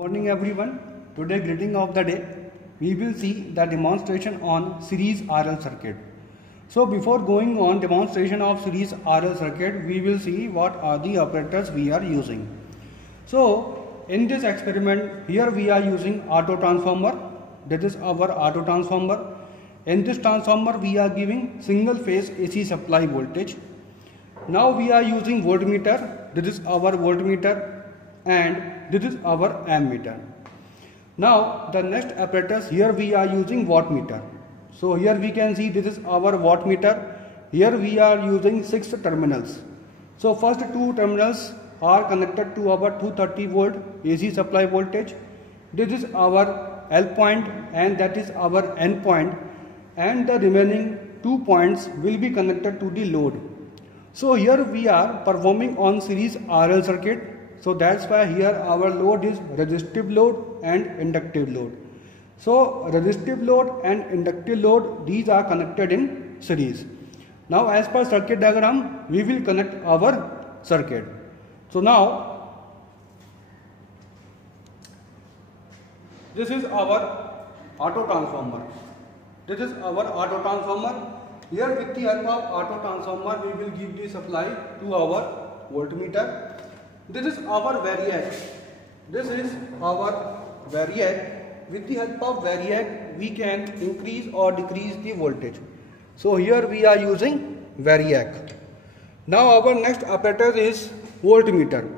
Morning everyone. Today greeting of the day. We will see the demonstration on series RL circuit. So before going on demonstration of series RL circuit, we will see what are the operators we are using. So in this experiment, here we are using auto transformer. That is our auto transformer. In this transformer, we are giving single phase AC supply voltage. Now we are using voltmeter. This is our voltmeter. And this is our ammeter. Now the next apparatus, here we are using wattmeter. So here we can see this is our wattmeter. Here we are using 6 terminals. So first 2 terminals are connected to our 230 volt AC supply voltage. This is our L point and that is our N point, and the remaining 2 points will be connected to the load. So here we are performing on series RL circuit. So that's why here our load is resistive load and inductive load. So resistive load and inductive load, these are connected in series. Now as per circuit diagram, we will connect our circuit. So now this is our auto transformer. This is our auto transformer. Here with the help of auto transformer, we will give the supply to our voltmeter. This is our variac. This is our variac. With the help of variac, we can increase or decrease the voltage. So here we are using variac. Now our next apparatus is voltmeter.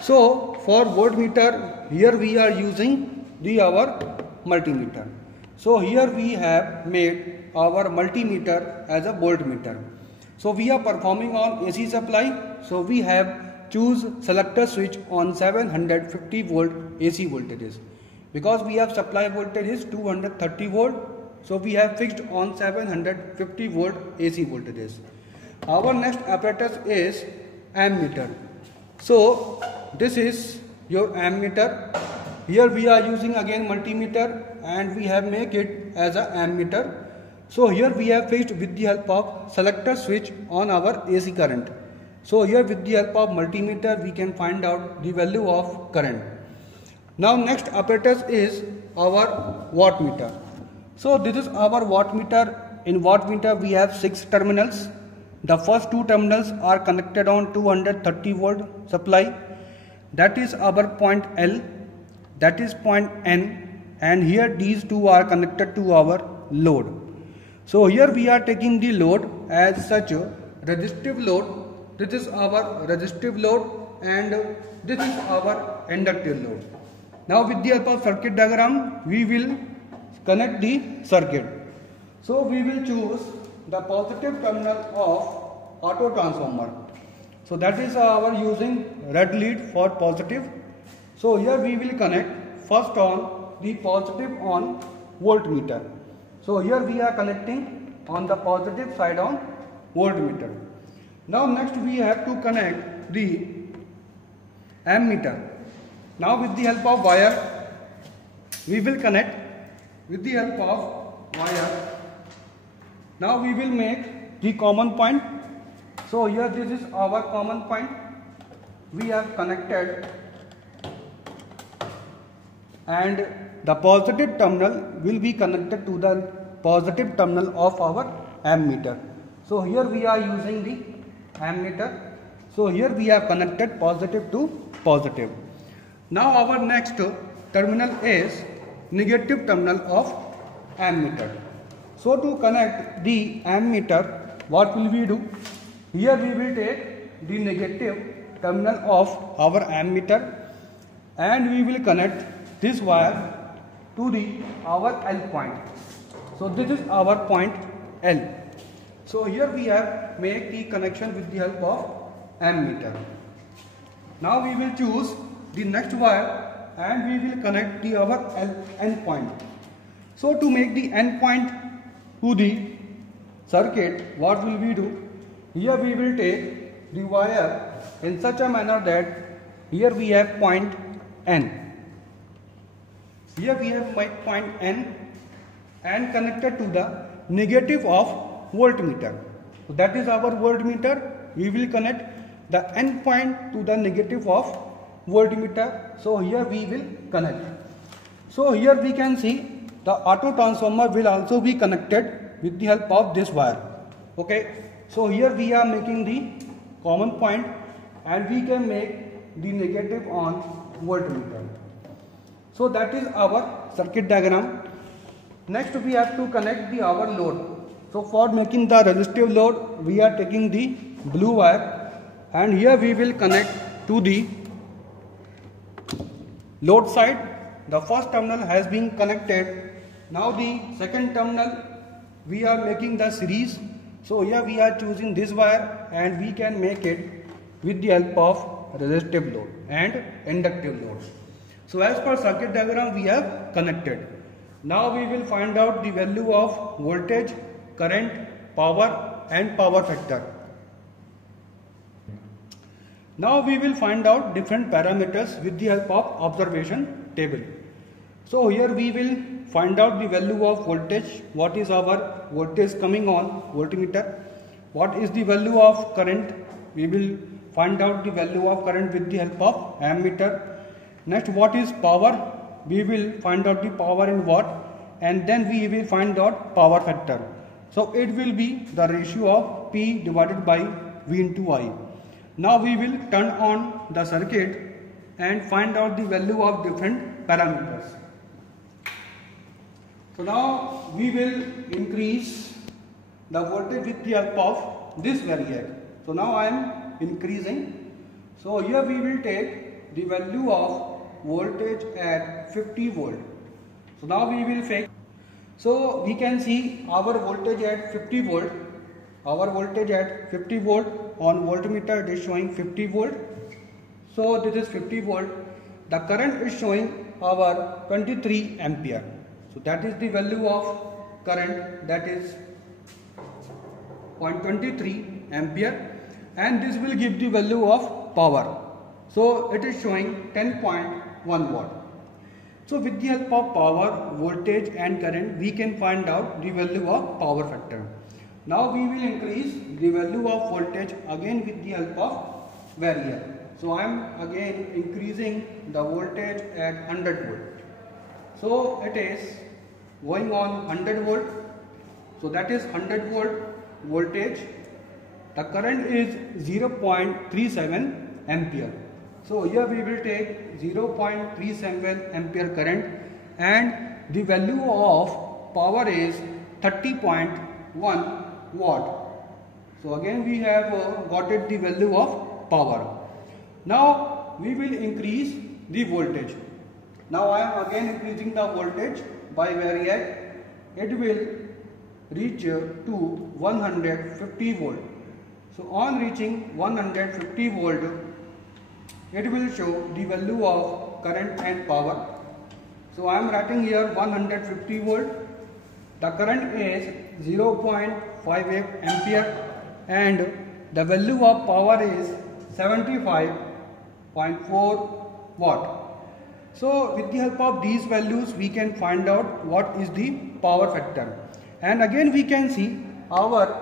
So for voltmeter, here we are using our multimeter. So here we have made our multimeter as a voltmeter. So we are performing on AC supply. So we have choose selector switch on 750 volt AC voltages. Because we have supply voltage is 230 volt, so we have fixed on 750 volt AC voltages. Our next apparatus is ammeter. So this is your ammeter. Here we are using again multimeter and we have make it as a ammeter. So here we have fixed with the help of selector switch on our AC current. So here with the help of multimeter, we can find out the value of current. Now next apparatus is our wattmeter. So this is our wattmeter. In wattmeter we have 6 terminals. The first 2 terminals are connected on 230 volt supply. That is our point L. That is point N. And here these 2 are connected to our load. So here we are taking the load as such a resistive load. This is our resistive load and this is our inductive load. Now with the help of circuit diagram, we will connect the circuit. So we will choose the positive terminal of auto transformer. So that is our using red lead for positive. So here we will connect first on the positive on voltmeter. So here we are connecting on the positive side on voltmeter. Now next we have to connect the ammeter. Now with the help of wire, we will connect with the help of wire. Now we will make the common point. So here this is our common point. We have connected and the positive terminal will be connected to the positive terminal of our ammeter. So here we are using the ammeter. So here we have connected positive to positive. Now our next terminal is negative terminal of ammeter. So to connect the ammeter, what will we do? Here we will take the negative terminal of our ammeter and we will connect this wire to our L point. So this is our point L. So here we have made the connection with the help of ammeter. Now we will choose the next wire and we will connect our N point. So to make the N point to the circuit, what will we do? Here we will take the wire in such a manner that here we have point N. Here we have my point N and connected to the negative of voltmeter. So that is our voltmeter. We will connect the N point to the negative of voltmeter. So here we will connect. So here we can see the auto transformer will also be connected with the help of this wire. Okay. So here we are making the common point and we can make the negative on voltmeter. So that is our circuit diagram. Next we have to connect our load. So for making the resistive load, we are taking the blue wire and here we will connect to the load side. The first terminal has been connected. Now the second terminal we are making the series. So here we are choosing this wire and we can make it with the help of resistive load and inductive load. So as per circuit diagram we have connected. Now we will find out the value of voltage, current, power and power factor. Now we will find out different parameters with the help of observation table. So here we will find out the value of voltage, what is our voltage coming on voltmeter, what is the value of current, we will find out the value of current with the help of ammeter. Next, what is power, we will find out the power in watt and then we will find out power factor. So it will be the ratio of P divided by V into I. Now we will turn on the circuit and find out the value of different parameters. So now we will increase the voltage with the help of this variac. So now I am increasing. So here we will take the value of voltage at 50 volt. So now we will fix. So we can see our voltage at 50 volt. Our voltage at 50 volt on voltmeter, it is showing 50 volt. So this is 50 volt. The current is showing our 23 ampere. So that is the value of current, that is 0.23 ampere, and this will give the value of power. So it is showing 10.1 watt. So with the help of power, voltage and current, we can find out the value of power factor. Now we will increase the value of voltage again with the help of variac. So I am again increasing the voltage at 100 volt. So it is going on 100 volt. So that is 100 volt voltage. The current is 0.37 ampere. So here we will take 0.37 ampere current and the value of power is 30.1 watt. So again we have got it the value of power. Now we will increase the voltage. Now I am again increasing the voltage by variac. It will reach to 150 volt. So on reaching 150 volt, it will show the value of current and power. So I am writing here 150 volt. The current is 0.58 ampere and the value of power is 75.4 watt. So with the help of these values we can find out what is the power factor. And again we can see our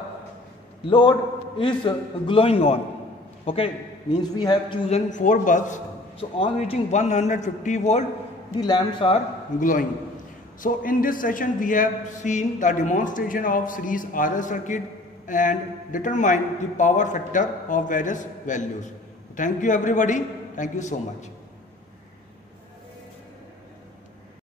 load is glowing on. Okay, means we have chosen 4 bulbs. So on reaching 150 volt, the lamps are glowing. So in this session we have seen the demonstration of series RL circuit and determine the power factor of various values. Thank you everybody. Thank you so much.